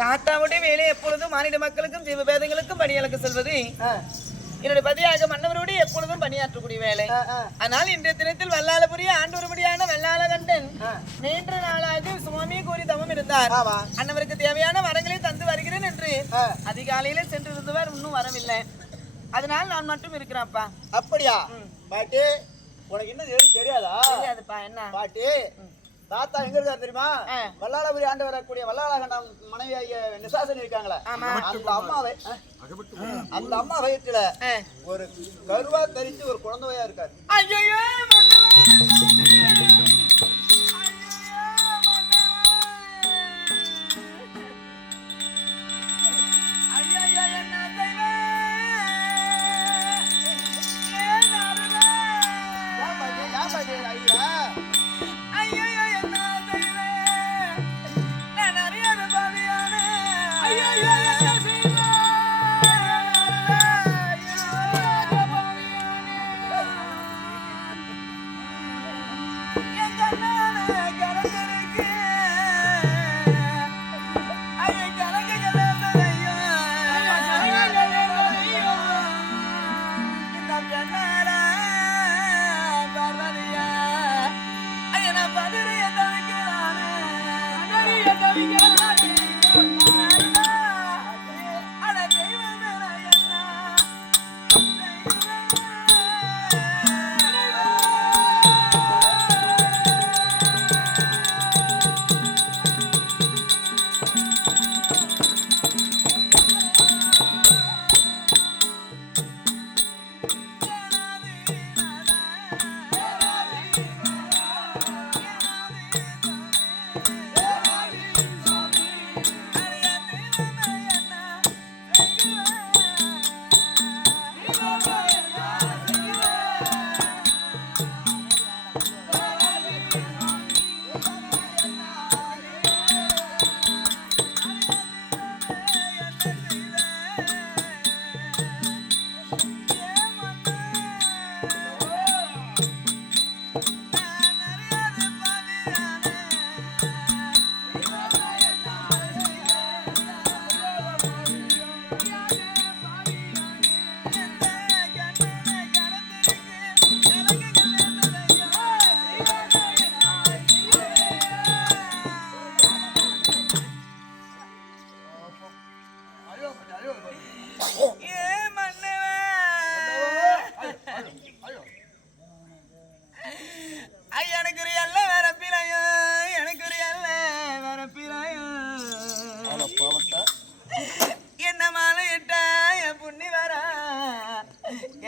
தாத்தாவுடைய வேலை எப்பொழுதும் மாநில மக்களுக்கும் ஜீவபேதங்களுக்கும் பணியாளருக்கு செல்வது என்னுடைய பதியாக மன்னவருடைய எப்பொழுதும் பணியாற்றக்கூடிய வேலை. ஆனால் இன்றைய தினத்தில் வல்லாளபுரிய ஆண்டொருபடியான வல்லாள கண்டன் நீண்ட நாளாக சுவாமி கூறி தவம் இருந்தார். அன்னவருக்கு தேவையான வரங்களை தந்து வருகிறேன் என்று அதிகாலையில சென்று இருந்தவர் இன்னும் வரவில்லை. அதனால் நான் மட்டும் இருக்கிறேன்ப்பா. அப்படியா பாட்டி? உனக்கு இன்னும் தெரியாதா? தெரியாதுப்பா. என்ன பாட்டி, தாத்தா எங்க இருக்காரு தெரியுமா? வல்லாளபுரி ஆண்டு வரக்கூடிய வல்லாளகண்டம் மனைவி நிசாசனி இருக்காங்களே, அந்த அம்மா வயிற்றுல ஒரு கருவா தரித்து ஒரு குழந்தையா இருக்காரு.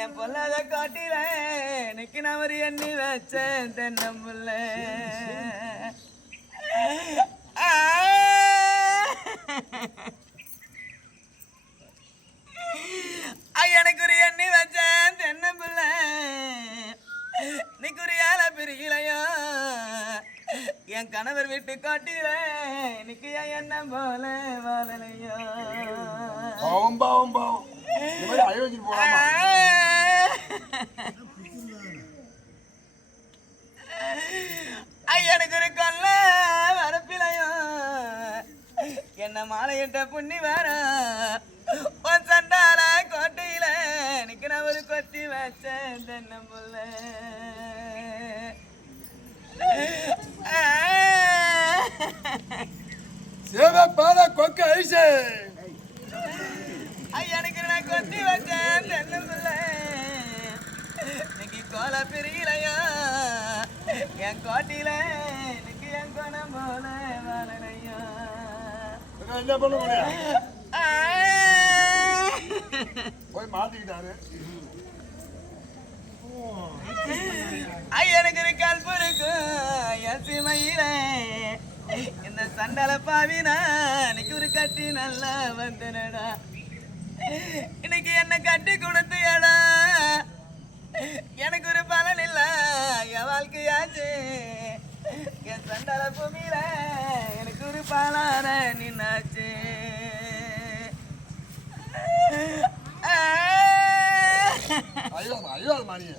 என் பொல்லாத காட்டில எனக்கு நான் ஒரு எண்ணி வச்சேன் தென்னம்புள்ள. எனக்கு ஒரு எண்ணி வச்சேன் தென்னம்புள்ள, நீ குறியால பிரிக்கலையோ என் கணவர் வீட்டு காட்டில எனக்கு என் எண்ணம் போல வாழலையோ. எனக்கு ஒரு கொல்ல வரப்பிலையோ என்ன மாலையிட்ட புண்ணி வர உன் சண்டால கோட்டையில எனக்கு நான் ஒரு கொத்தி வச்சேன் தென்னம்புள்ள. கொக்கு ஐசே எனக்கு நான் கொத்தி வச்சேன் தென்னம்புள்ள, இன்னைக்கு கோல பிரியிலையோ என் கோட்டில எனக்கு என் குணம் போல வாழலையோ. என்ன பண்ண முடியும்? போய் மாத்திக்கிட்டாரு. எனக்கு ஒரு கல்பு இருக்கும் என் சிமையில இந்த சண்டல பாவினா இன்னைக்கு ஒரு கட்டி நல்லா வந்தனடா. இன்னைக்கு என்ன கட்டி கொடுத்தியடா, எனக்கு ஒரு பலன் இல்ல என் வாழ்க்கையாச்சு. என் சண்டல பூமியில எனக்கு ஒரு பலான நின்னாச்சு. ஐயோ ஐயோ மானிய